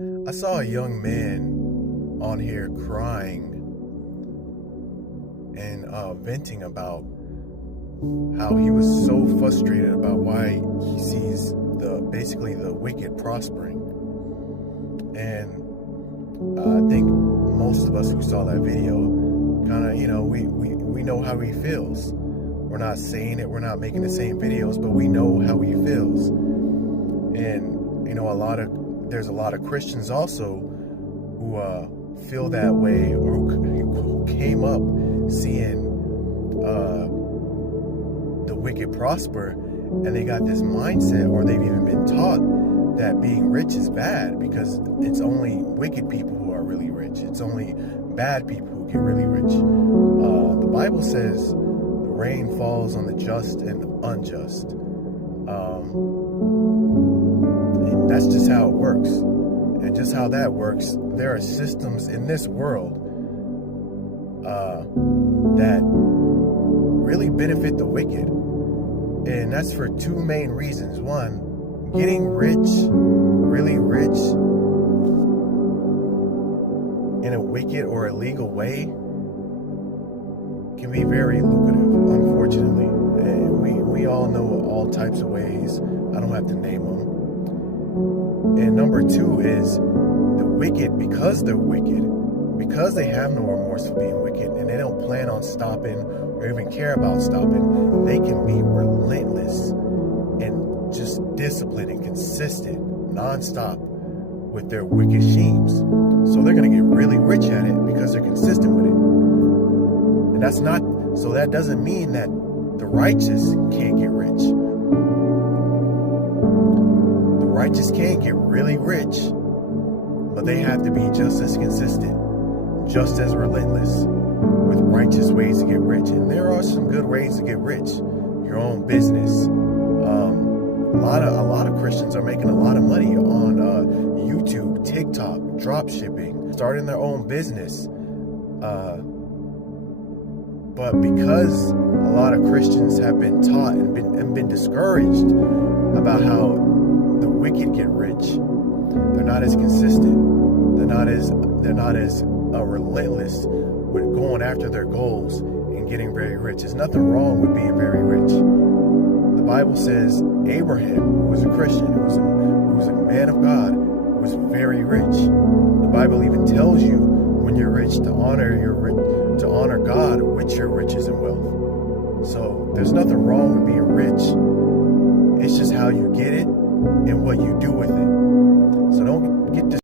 I saw a young man on here crying and venting about how he was so frustrated about why he sees basically the wicked prospering. And I think most of us who saw that video kind of, we know how he feels. We're not saying it, we're not making the same videos, but we know how he feels. And there's a lot of Christians also who feel that way, or who came up seeing the wicked prosper, and they got this mindset, or they've even been taught that being rich is bad because it's only wicked people who are really rich. It's only bad people who get really rich. The Bible says the rain falls on the just and the unjust. And that's just how it works. And just how that works, there are systems in this world that really benefit the wicked. And that's for two main reasons. One, getting rich, really rich, in a wicked or illegal way can be very lucrative, unfortunately. And we all know all types of ways. I don't have to name them. And number two is the wicked, because they're wicked, because they have no remorse for being wicked, and they don't plan on stopping or even care about stopping, they can be relentless and just disciplined and consistent, nonstop with their wicked schemes. So they're going to get really rich at it because they're consistent with it. And that doesn't mean that the righteous can't get rich. The righteous can get really rich, but they have to be just as consistent, just as relentless with righteous ways to get rich. And there are some good ways to get rich. Your own business. A lot of Christians are making a lot of money on YouTube, TikTok, drop shipping, starting their own business. But because a lot of Christians have been taught and been discouraged about how the wicked get rich, they're not as consistent. They're not as relentless with going after their goals and getting very rich. There's nothing wrong with being very rich. The Bible says Abraham, who was a Christian, who was a man of God, was very rich. The Bible even tells you when you're rich to honor God with your riches and wealth. So there's nothing wrong with being rich. It's just how you get it and what you do with it. So don't get